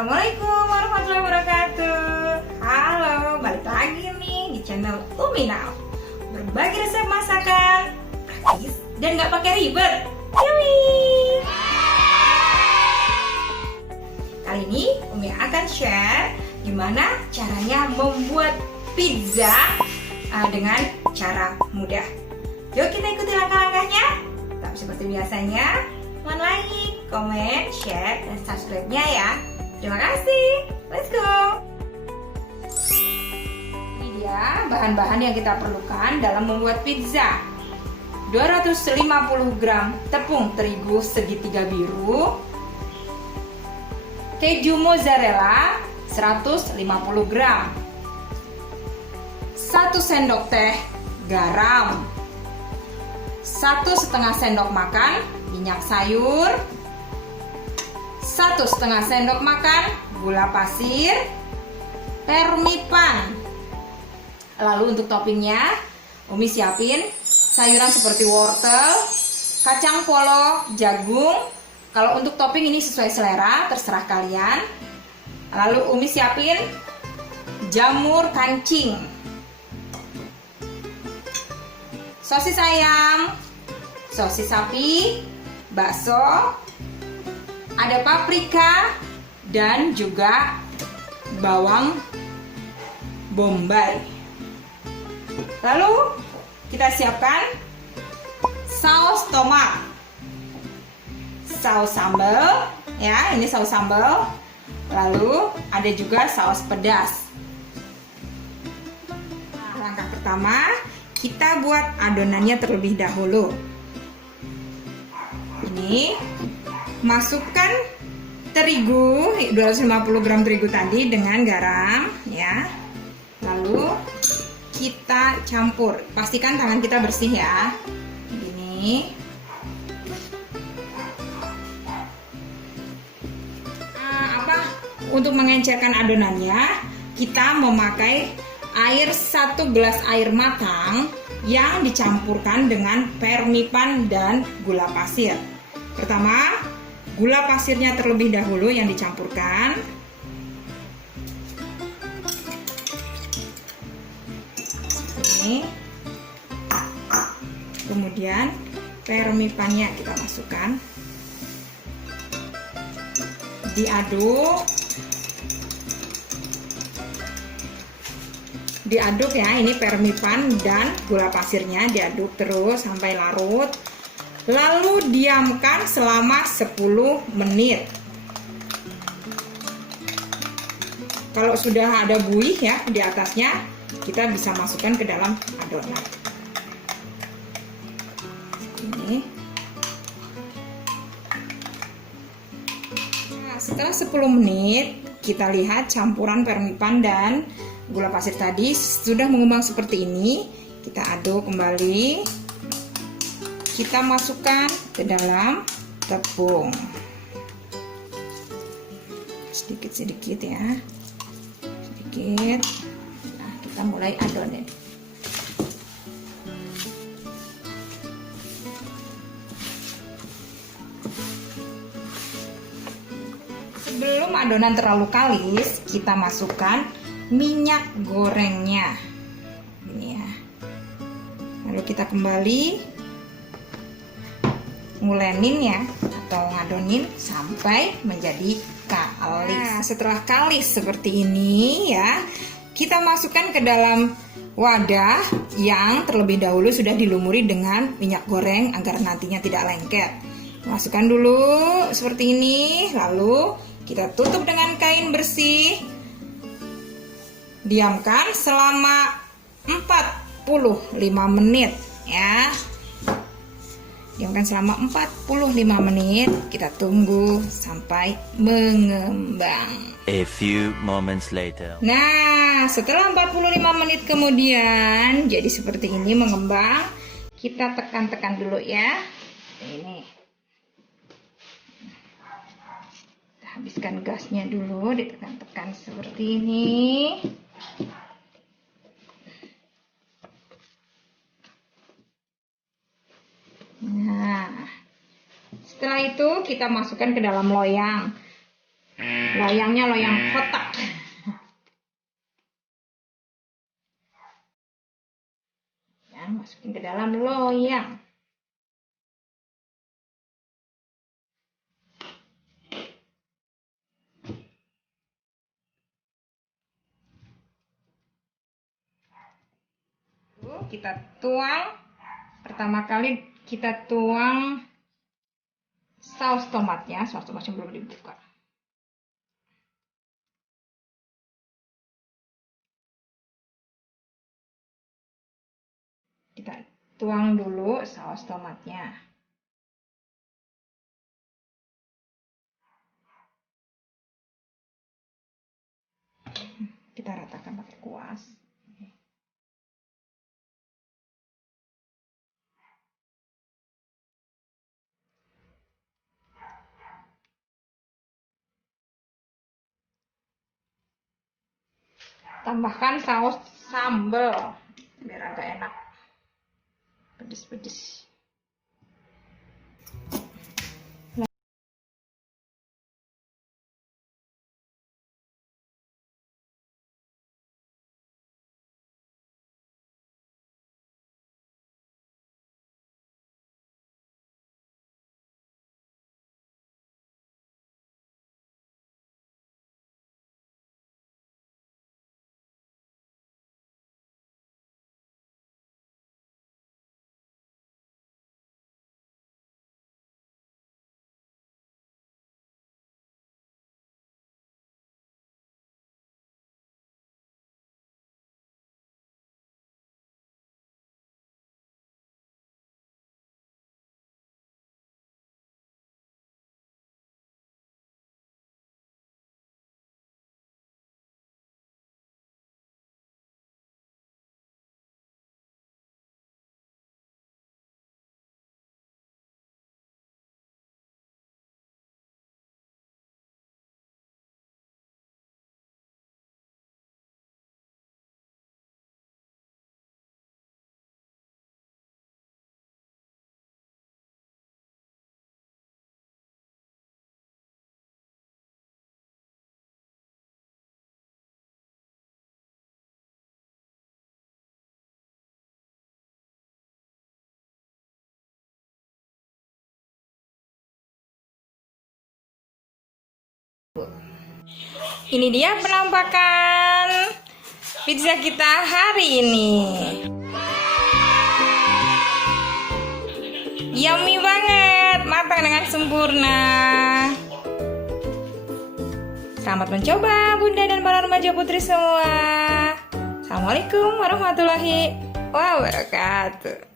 Assalamualaikum warahmatullahi wabarakatuh. Halo, balik lagi nih di channel Umi Now. Berbagi resep masakan praktis dan nggak pakai ribet. Yummy! Kali ini Umi akan share gimana caranya membuat pizza dengan cara mudah. Yuk kita ikuti langkah-langkahnya. Tapi seperti biasanya, mohon like, komen, share, dan subscribe-nya ya. Terima kasih. Let's go. Ini dia bahan-bahan yang kita perlukan dalam membuat pizza. 250 gram tepung terigu segitiga biru, keju mozzarella 150 gram, 1 sendok teh garam, 1,5 sendok makan minyak sayur, 1,5 sendok makan gula pasir, permipan. Lalu untuk toppingnya, Umi siapin sayuran seperti wortel, kacang polong, jagung. Kalau untuk topping ini sesuai selera, terserah kalian. Lalu Umi siapin jamur kancing, sosis ayam, sosis sapi, bakso, ada paprika, dan juga bawang bombay. Lalu kita siapkan saus tomat, saus sambal, ya ini saus sambal. Lalu ada juga saus pedas. Nah, langkah pertama, kita buat adonannya terlebih dahulu. Ini masukkan terigu 250 gram terigu tadi dengan garam ya. Lalu kita campur. Pastikan tangan kita bersih ya. Ini. Untuk mengencerkan adonannya, kita memakai air 1 gelas air matang yang dicampurkan dengan permipan dan gula pasir. Pertama, gula pasirnya terlebih dahulu yang dicampurkan. Ini. Kemudian permipannya kita masukkan. Diaduk ya, ini permipan dan gula pasirnya diaduk terus sampai larut. Lalu diamkan selama 10 menit. Kalau sudah ada buih ya di atasnya, kita bisa masukkan ke dalam adonan. Ini. Nah, setelah 10 menit, kita lihat campuran permipan dan gula pasir tadi sudah mengembang seperti ini. Kita aduk kembali. Kita masukkan ke dalam tepung. Sedikit-sedikit ya. Sedikit. Nah, kita mulai adonin. Sebelum adonan terlalu kalis, kita masukkan minyak gorengnya. Ini ya. Lalu kita kembali ngulenin ya, atau ngadonin sampai menjadi kalis. Nah, setelah kalis seperti ini ya, kita masukkan ke dalam wadah yang terlebih dahulu sudah dilumuri dengan minyak goreng agar nantinya tidak lengket. Masukkan dulu seperti ini, lalu kita tutup dengan kain bersih. Diamkan selama 45 menit ya. Diamkan selama 45 menit. Kita tunggu sampai mengembang. A few moments later. Nah, setelah 45 menit kemudian jadi seperti ini mengembang. Kita tekan-tekan dulu ya. Ini. Kita habiskan gasnya dulu, ditekan-tekan seperti ini. Nah, setelah itu kita masukkan ke dalam loyang. Loyangnya loyang kotak. Ya, masukin ke dalam loyang. Kita tuang. Pertama kali kita tuang saus tomatnya. Saus tomatnya belum dibuka. Kita tuang dulu saus tomatnya. Kita ratakan pakai kuas. Tambahkan saus sambal biar agak enak. Pedes-pedes. Ini dia penampakan pizza kita hari ini. Yummy banget, matang dengan sempurna. Selamat mencoba Bunda dan para remaja putri semua. Assalamualaikum warahmatullahi wabarakatuh.